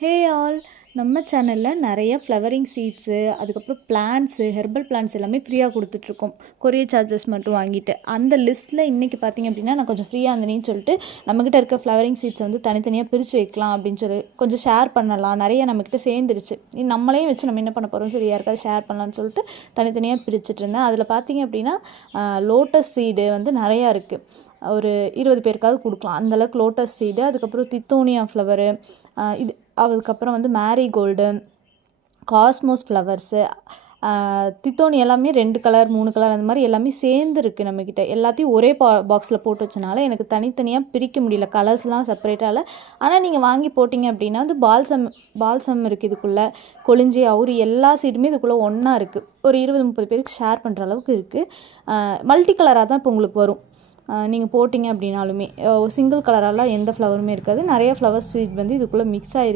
Hey all, நம்ம சேனலில் நிறைய ஃப்ளவரிங் சீட்ஸு, அதுக்கப்புறம் பிளான்ட்ஸு, ஹெர்பல் பிளான்ட்ஸ் எல்லாமே ஃப்ரீயாக கொடுத்துட்ருக்கோம். கொரியர் சார்ஜஸ் மட்டும் வாங்கிட்டு. அந்த லிஸ்ட்டில் இன்றைக்கி பார்த்திங்க அப்படின்னா, நான் கொஞ்சம் ஃப்ரீயாக இருந்தேன்னு சொல்லிட்டு நம்மக்கிட்ட இருக்க ஃப்ளவரிங் சீட்ஸை வந்து தனித்தனியாக பிரித்து வைக்கலாம் அப்படின்னு சொல்லி கொஞ்சம் ஷேர் பண்ணலாம். நிறைய நம்மக்கிட்ட சேர்ந்துருச்சு. நம்மளையும் வச்சு நம்ம என்ன பண்ண போகிறோம், சரி யாருக்காவது ஷேர் பண்ணலான்னு சொல்லிட்டு தனித்தனியாக பிரிச்சுட்டு இருந்தேன். அதில் பார்த்திங்க அப்படின்னா லோட்டஸ் சீடு வந்து நிறையா இருக்குது. ஒரு 20 பேருக்காவது கொடுக்கலாம் அந்தளவுக்கு லோட்டஸ் சீடு, அதுக்கப்புறம் தித்தோனியா ஃப்ளவரு, இது அதுக்கப்புறம் வந்து மேரிகோல்டு, காஸ்மோஸ் ஃப்ளவர்ஸு, தித்தோனி எல்லாமே 2 கலர் 3 கலர் அந்த மாதிரி எல்லாமே சேர்ந்து இருக்குது நம்மக்கிட்ட. எல்லாத்தையும் ஒரே பாக்ஸில் போட்டு வச்சனால எனக்கு தனித்தனியாக பிரிக்க முடியல, கலர்ஸ்லாம் செப்பரேட்டாக. ஆனால் நீங்கள் வாங்கி போட்டிங்க அப்படின்னா வந்து பால்சம் இருக்குது இதுக்குள்ளே, கொளிஞ்சி அவுரி எல்லா சீடுமே இதுக்குள்ளே ஒன்றா இருக்குது. ஒரு 20-30 பேருக்கு ஷேர் பண்ணுற அளவுக்கு இருக்குது. மல்டி கலராக தான் இப்போ உங்களுக்கு வரும். நீங்கள் போட்டிங்க அப்படின்னாலுமே சிங்கிள் கலராலாம் எந்த ஃப்ளவருமே இருக்காது. நிறைய ஃப்ளவர் சீட் வந்து இதுக்குள்ளே மிக்ஸ் ஆகிருக்கு.